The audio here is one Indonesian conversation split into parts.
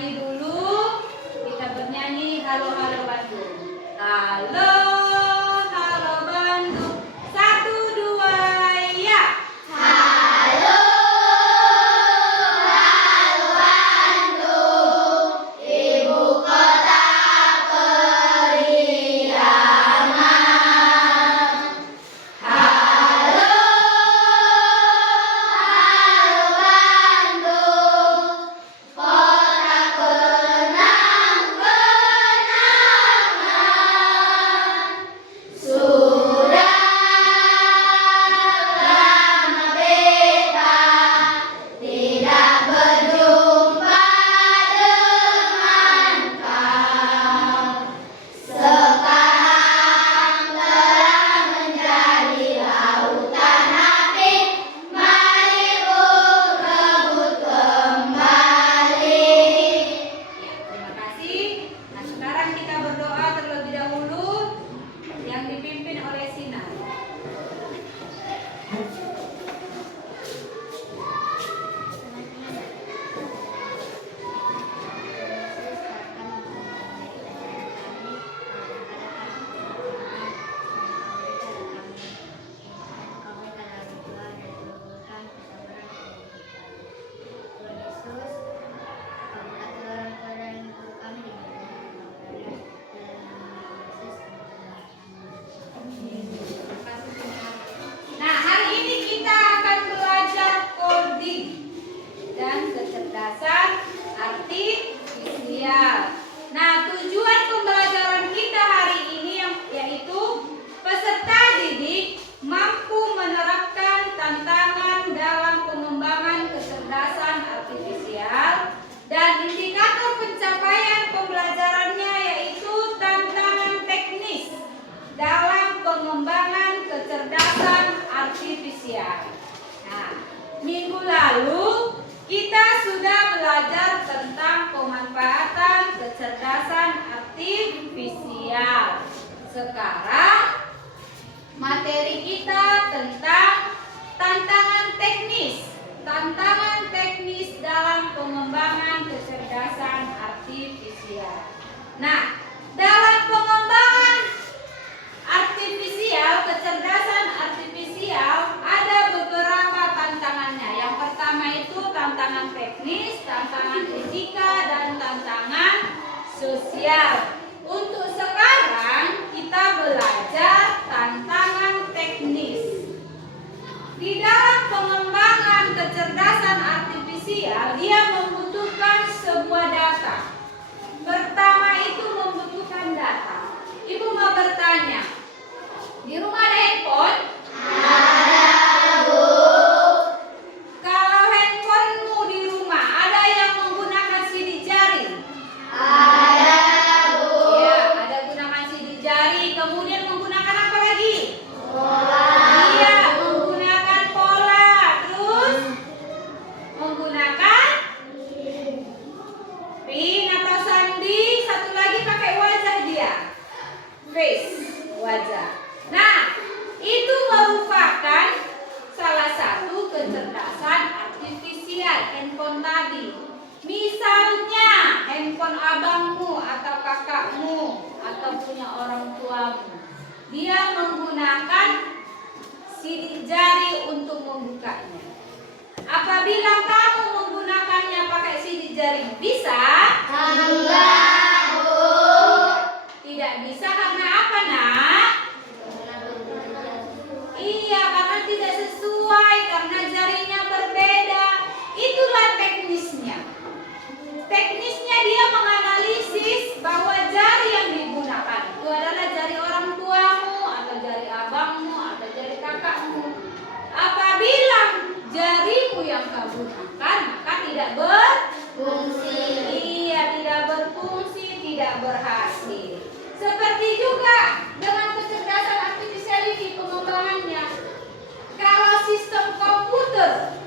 lagi dulu. Kita bernyanyi Halo Halo Bandung. Halo Halo Bandung. 1, 2, ya. Halo Bandung, ibu kota periangan. Halo Bandung, kota kenang-kenangan. Sudah lama beta tidak berjumpa dengan kau. Sekarang telah menjadi lautan api, mari berebut kembali. Terima kasih. Nah, sekarang kita berdoa terlebih dahulu yang dipimpin oleh Sinar. Nah, hari ini kita akan belajar coding dan kecerdasan artifisial. Nah, tujuan pembelajaran kita hari ini yaitu peserta didik mampu menerapkan tantangan dalam pengembangan kecerdasan artifisial dan indikator pencapaian pembelajarannya yaitu tantangan teknis dalam pengembangan kecerdasan artifisial. Nah, minggu lalu kita sudah belajar tentang pemanfaatan kecerdasan artifisial. Sekarang materi kita tentang tantangan teknis. Tantangan teknis dalam pengembangan kecerdasan artifisial. Nah, dalam pengembangan kecerdasan artifisial ada beberapa tantangannya. Yang pertama itu tantangan teknis, tantangan etika, dan tantangan sosial. Untuk sekarang kita belajar tantangan teknis. Di dalam pengembangan kecerdasan artifisial, dia membutuhkan sebuah data. Pertama itu membutuhkan data. Ibu mau bertanya, di rumah ada handphone? Ada, Bu. Kalau handphonemu di rumah, ada yang menggunakan sidik jari? Ada, Bu. Ya, ada gunakan sidik jari. Kemudian menggunakan apa lagi? Bola. Iya, menggunakan pola. Terus menggunakan pin atau sandi. Satu lagi pakai wajah dia, face, wajah. Nah, itu merupakan salah satu kecerdasan artifisial handphone tadi. Misalnya handphone abangmu atau kakakmu atau punya orang tuamu, dia menggunakan sidik jari untuk membukanya. Apabila kamu menggunakannya pakai sidik jari, bisa? Enggak, Bu. Tidak bisa karena apa, Nak? Iya, karena tidak sesuai, karena jarinya berbeda. Itulah teknisnya. Teknisnya dia menganalisis bahwa jari yang digunakan itu adalah jari orang tuamu, atau jari abangmu, atau jari kakakmu. Apabila jarimu yang kau gunakan, maka tidak berfungsi. Iya, tidak berfungsi, tidak berhasil. Seperti juga dengan kecerdasan artifisial ini pengembangannya. Kalau sistem komputer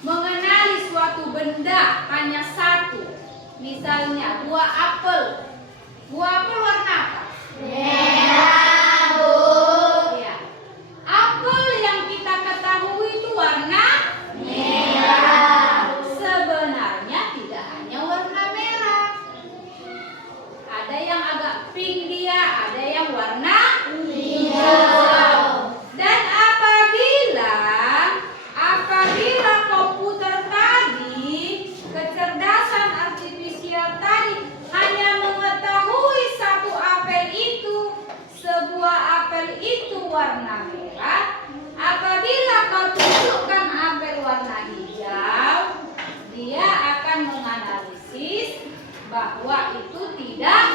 mengenali suatu benda hanya satu, misalnya buah apel. Buah apel warna apa? Merah, Bu. Ya. Apel yang kita ketahui itu warna Merah. sebenarnya tidak bahwa itu tidak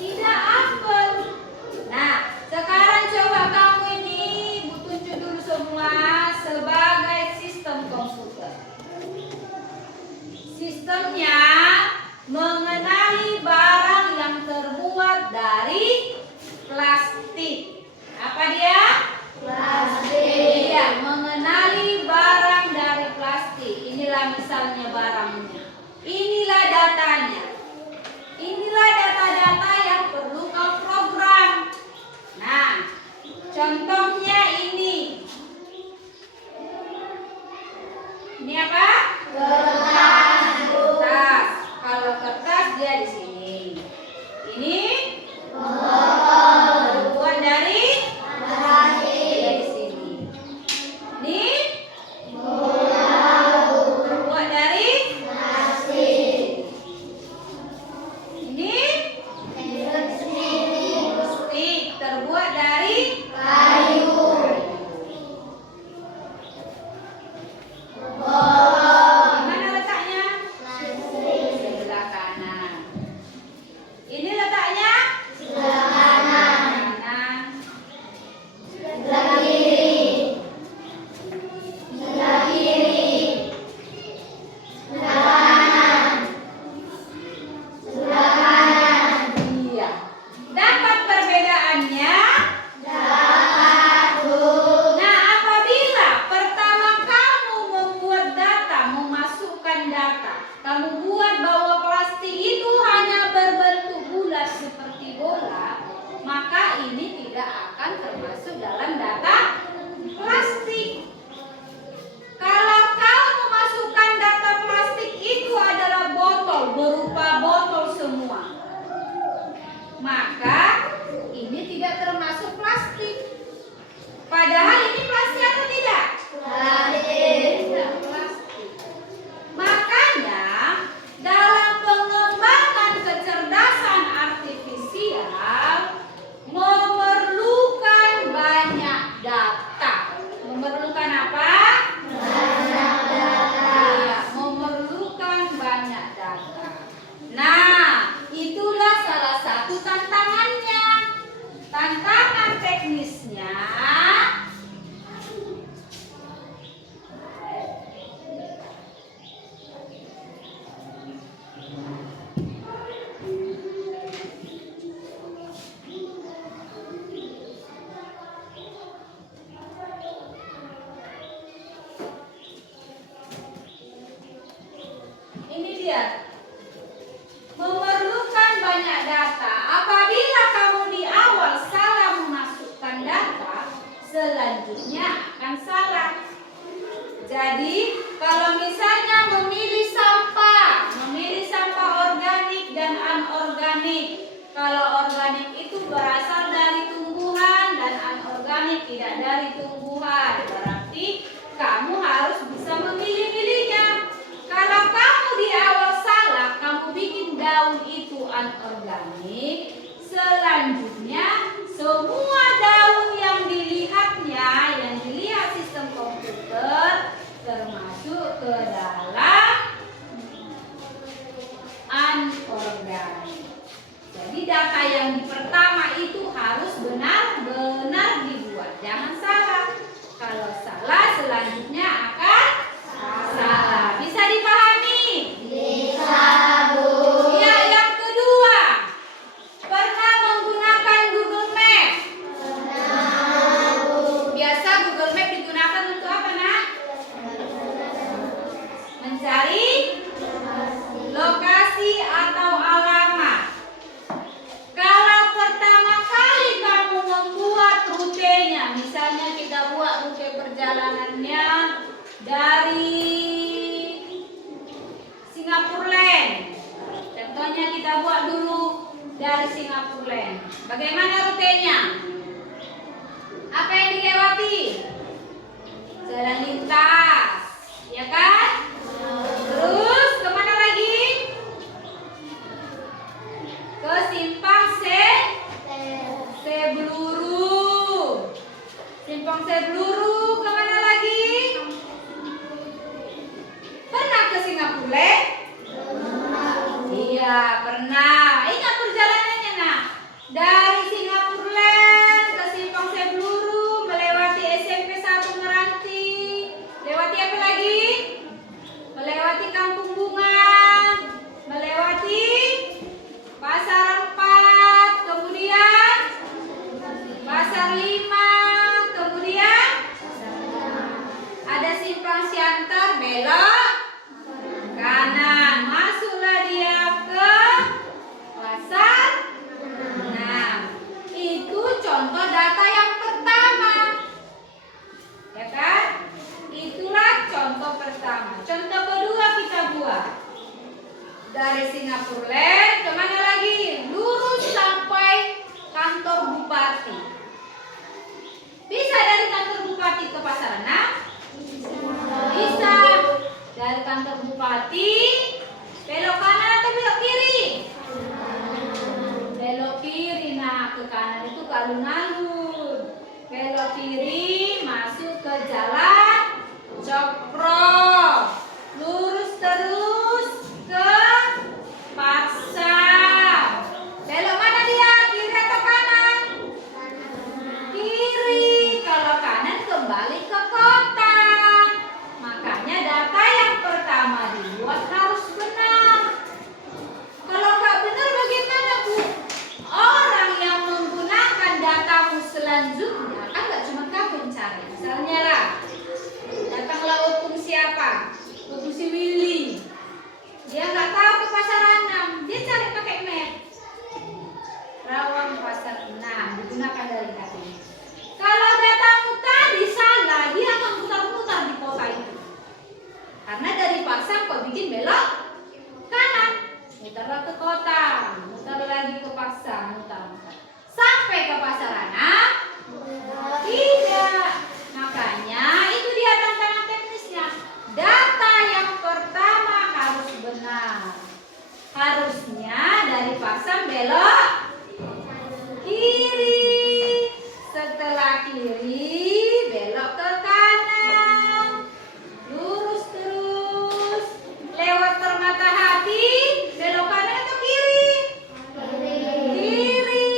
apel. Nah, sekarang coba kamu ini tunjuk dulu semua sebagai sistem komputer. Sistemnya mengenali barang yang terbuat dari plastik. Apa dia? Plastik. Iya, mengenali barang dari plastik. Inilah misalnya barangnya. Inilah datanya. Inilah data-data yang perlu kau program. Nah, contohnya ini. Ini apa? Kertas. Kalau kertas dia di sini. Ini terbuat dari dia di sini. Ini terbuat dari ini stick terbuat dari Kayu. mana letaknya? Sebelah kanan. Ini letaknya Sebelah kanan. kanan. Sebelah kiri. Sebelah kiri. Sebelah kanan. Sebelah kanan. Iya. Dapat perbedaannya? Dapat, Bu. Nah, apabila pertama kamu membuat data, memasukkan data, kamu buat bahwa plastik itu hanya berbentuk bulat seperti bola, maka ini tidak akan termasuk dalam data plastik. Kalau kau memasukkan data plastik itu adalah botol, berupa botol semua, maka ini tidak termasuk plastik. Padahal ini plastik atau tidak? Plastik. Tidak plastik. Makanya dalam pengembangan kecerdasan artifisial memerlukan banyak data. Memerlukan apa? Banyak data. Iya, memerlukan banyak data. Nah, itulah salah satu tantangannya. Tantangan teknisnya ini dia. Memerlukan banyak data. Apabila kamu di awal salah memasukkan data, selanjutnya akan salah. Jadi, kalau misalnya memilih sampah organik dan anorganik. Kalau organik itu berasal dari tumbuhan dan anorganik tidak dari tumbuhan. Berarti kamu harus bisa memilih-milihnya. Kalau kamu di awal salah, kamu bikin daun itu anorganik, selanjutnya semua daun yang dilihatnya, yang dilihat sistem komputer, termasuk ke dalam anorganik. Jadi data yang pertama itu harus benar-benar dibuat, jangan salah. Kalau salah, selanjutnya akan salah. Bisa dipahami? Bisa, Bu. Ya, yang kedua, pernah menggunakan Google Map. Pernah, Bu. Biasa Google Map digunakan untuk apa, Nak? Mencari lokasi atau alamat. Kalau pertama kali kamu membuat rutenya, misalnya kita buat rute perjalanannya dari Singapura Land. Contohnya kita buat dulu dari Singapura Land. Bagaimana rutenya? Apa yang dilewati? Jalan lintas, ya kan? Terus kemana lagi? Ke Simpang Sebluru. Simpang Sebluru kemana lagi? Pernah ke Singapura? Iya, Iya, pernah. Ingat perjalanannya, Nak? Dari Singapura Land ke Simpang Sebluru, melewati SMP 1 Meranti. Lewati apa lagi? Melewati Kampung Bunga, melewati Pasar 4, kemudian Pasar 5, kemudian ada Simpang Siantar, belok kanan. Masuklah dia ke Pasar 6. Itu contoh data yang pertama. Ya kan? Itulah contoh pertama. Contoh kedua kita buat. Dari Singapura Land kemana lagi? Lurus sampai kantor bupati. Bisa dari kantor bupati ke Pasar 6? Bisa. Dari kantor bupati belok kanan atau belok kiri? Belok kiri. Nah, ke kanan itu ke alun-alun. Belok kiri masuk ke Jalan Cokro. Lurus terus ke pasar. Belok mana dia? Kiri atau kanan? Kiri. Kalau kanan kembali ke kota. Makanya data yang pertama dibuat harus benar. Kalau nggak benar bagaimana, Bu? Orang yang menggunakan datamu selanjutnya kan nggak cuma kamu yang cari. Misalnya lah, datanglah opung siapa? Opung si Willy. Dia nggak tahu ke Pasar 6. Dia cari pakai map. Rawang Pasar 6 digunakan dari hati. Kalau datamu tadi salah, dia akan mutar-mutar di kota itu. Karena dari pasar kau bikin belok kanan, mutarlah ke kota, mutar lagi ke pasar, mutar. Sampai ke Pasar 6? Tidak. Makanya itu dia tantangan teknisnya. Data yang pertama harus benar. Harusnya dari pasar belok kiri. Setelah kiri belok ke kanan. Lurus terus. Lewat Permata Hati belok kanan atau kiri? Kiri.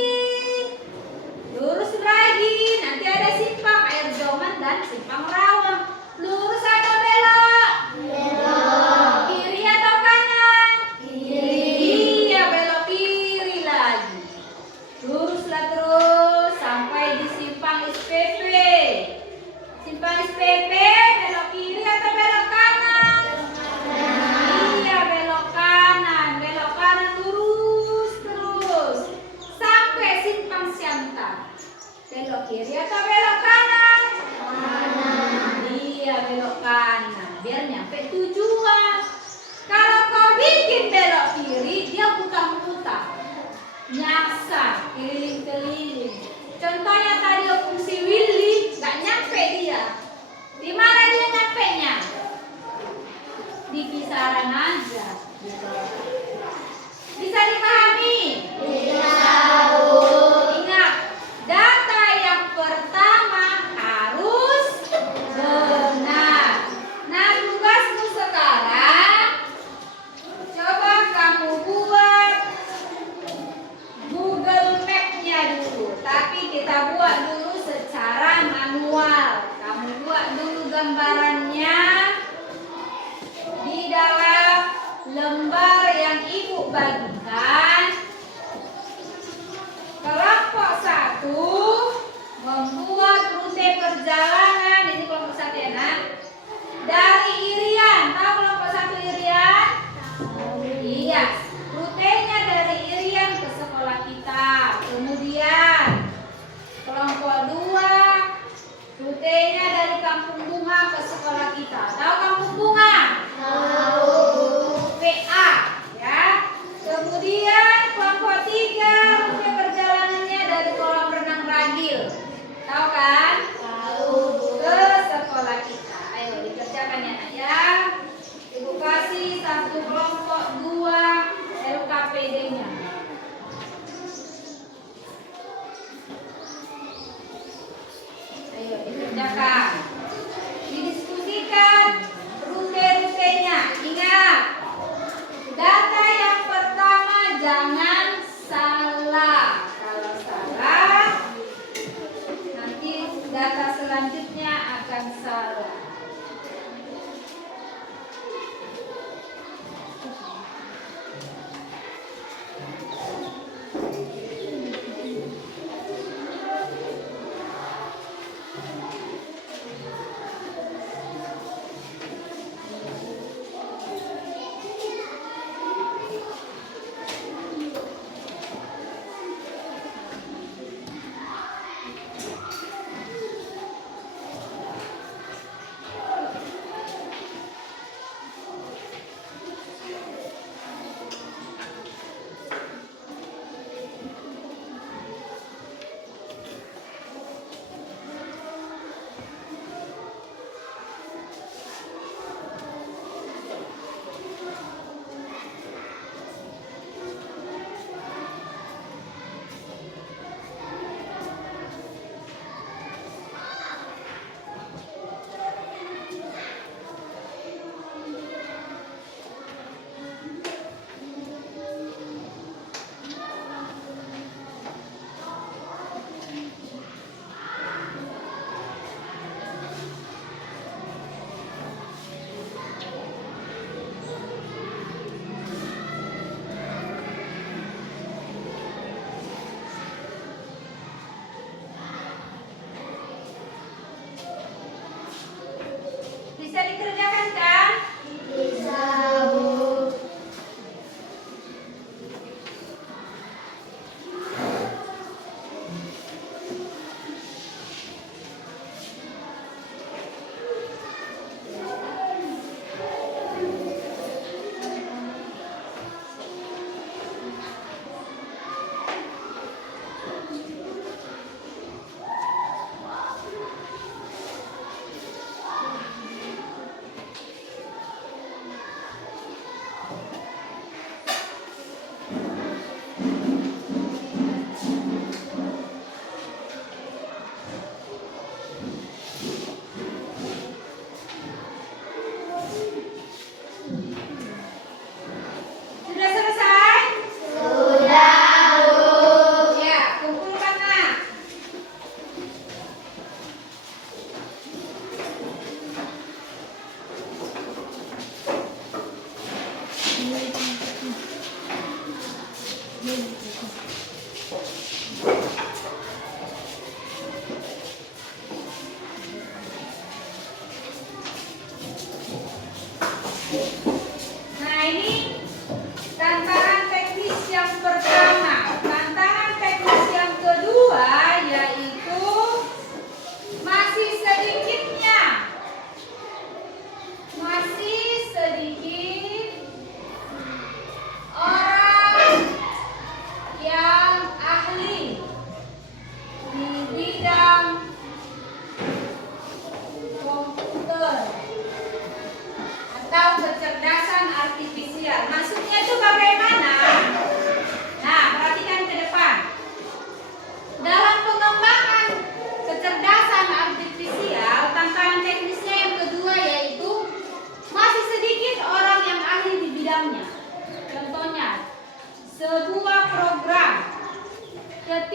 Lurus lagi. Nanti ada Simpang Air Joman dan Simpang Rawang. Lurus atau belok? Belok. Kiri atau kanan? Kiri. Iya, belok kiri lagi. Luruslah terus sampai di Simpang SPP. Simpang SPP belok kiri atau belok kanan? Iya, belok kanan. Belok kanan lurus terus sampai Simpang Siantar. Belok kiri atau belok kanan? Iya, belok kanan biar nyampe tujuan. Kalau kau bikin belok kiri, dia putar-putar, nyasar, keliling-keliling. Contohnya tadi opung si Willy, nggak nyampe dia. Di mana dia nyampenya? Di kisaran aja. Gitu. Bisa dipahami? Ingat, data yang pertama harus benar. Nah, tugasmu sekarang coba kamu buat Google Map-nya dulu. Tapi kita buat dulu secara manual. Kamu buat dulu gambarannya di dalam lembar yang Ibu bagikan. Kelompok 1 membuat rute perjalanan. Ini kelompok 1 ya, Nak. Dari Irian. Tahu kelompok 1 Irian? Iya. Rutenya dari Irian ke sekolah kita. Kemudian kelompok 2 rutenya dari Kampung Bunga ke sekolah kita. Tahu Kampung Bunga? PA, ya. Kemudian kelompok 3 rute perjalanannya dari kolam renang Ragil. Tahu kan? Ke sekolah kita. Ayo dikerjakan ya, Nak ya.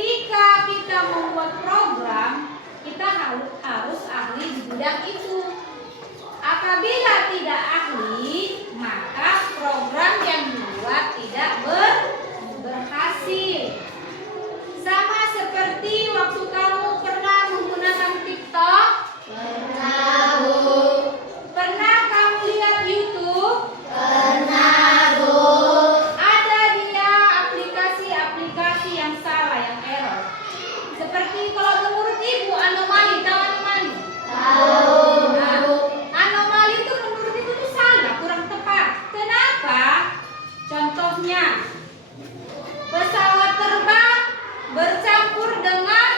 ketika kita membuat program, kita harus ahli di bidang itu. Apabila tidak ahli, maka program yang dibuat tidak berhasil. Sama seperti waktu kamu pernah menggunakan TikTok. Pernah, Bu. Pernah kamu lihat YouTube? Pernah, Bu. Ada dia aplikasi-aplikasi yang salah, yang error. Seperti kalau menurut Ibu anomali, tahu anomali? Tahu. Nah, anomali itu menurut Ibu itu salah, kurang tepat. Kenapa? Contohnya, pesawat terbang bercampur dengan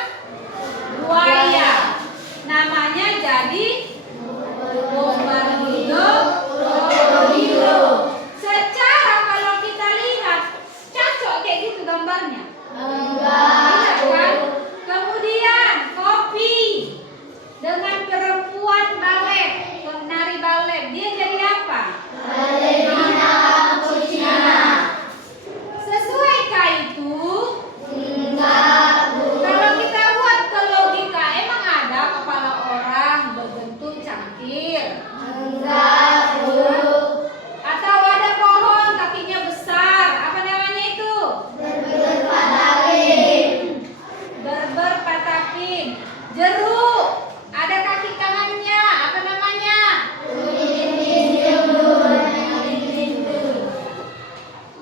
buaya. Namanya jadi bombardido krokodilo. Secara kalau kita lihat cocok kayak gitu gambarnya. Iya kan? Kemudian kopi dengan perempuan balet, penari balet, dia jadi apa? Balerina cappuccina. Sesuaikah itu? Enggak, Bu. Kalau kita buat ke logika, emang ada kepala orang berbentuk cangkir? Enggak, Bu. Atau ada pohon kakinya besar? Apa namanya itu? Berpatakin. Berpatakin. Jeruk ada kaki kanannya, apa namanya?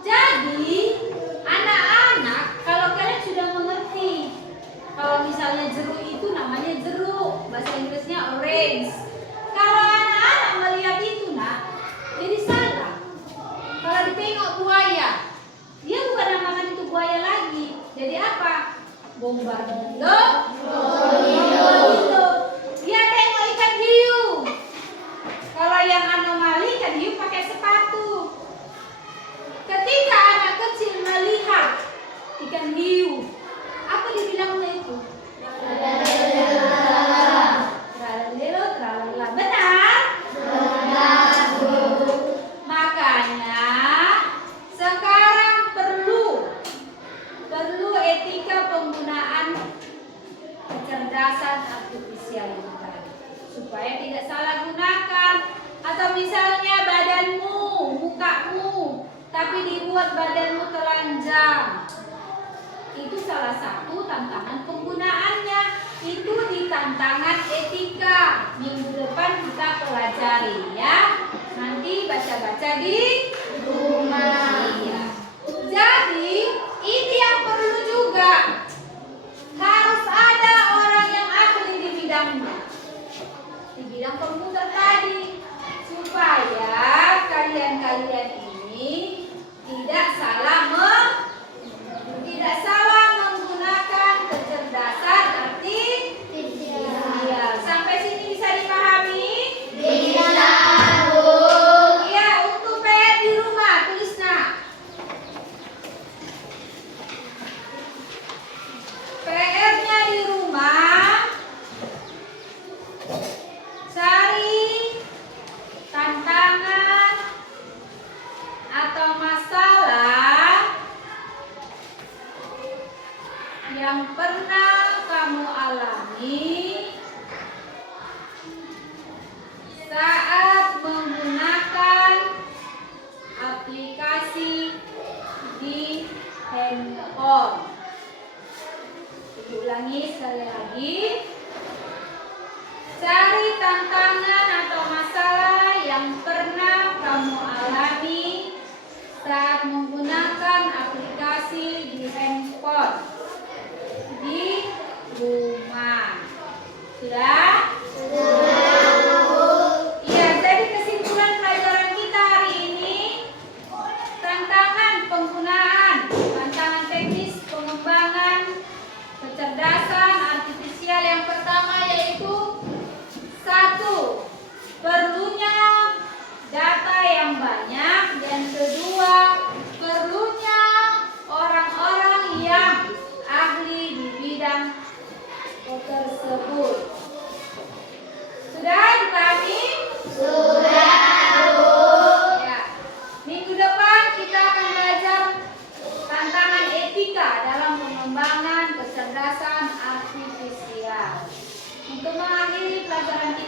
Jadi anak-anak, kalau kalian sudah mengerti, kalau misalnya jeruk itu namanya jeruk, bahasa Inggrisnya orange. Kalau anak-anak melihat itu nak, jadi salah. Kalau ditengok buaya, dia bukan namakan itu buaya lagi. Jadi apa? Bombardido krokodilo. Dia tengok ikan hiu. Kalau yang anomali, ikan hiu pakai sepatu. Ketika anak kecil melihat ikan hiu, apa dibilangnya itu? Tralalelo, tralala. Benar? Benar, Bu. Makanya sekarang perlu etika penggunaan kecerdasan artifisial itu tadi, supaya tidak salah gunakan. Atau misalnya badanmu, mukamu, tapi dibuat badanmu telanjang, itu salah satu tantangan penggunaannya. Itu di tantangan etika. Minggu depan kita pelajari ya. Nanti baca-baca di rumah. Iya. Jadi ini yang perlu juga, harus ada orang yang ahli di bidangnya, di bidang komputer tadi, supaya kalian-kalian ini tidak salah menggunakan kecerdasan artifisial. Sampai sini bisa dipahami? Bisa, Bu. Iya, untuk PR di rumah tulis nak. PR-nya di rumah, cari tantangan atau masalah yang pernah kamu alami saat menggunakan aplikasi di handphone. Ulangi sekali lagi. Cari tantangan atau masalah yang pernah kamu alami saat menggunakan aplikasi di handphone di rumah. Sudah? Iya, jadi kesimpulan pelajaran kita hari ini, tantangan penggunaan, tantangan teknis pengembangan kecerdasan artifisial yang pertama yaitu 1. Perlunya data yang banyak, dan kedua, perlunya orang-orang yang ahli di bidang tersebut. Sudah dipahami? Sudah, Bu. Ya. Minggu depan kita akan belajar tantangan etika dalam pengembangan kecerdasan pelajaran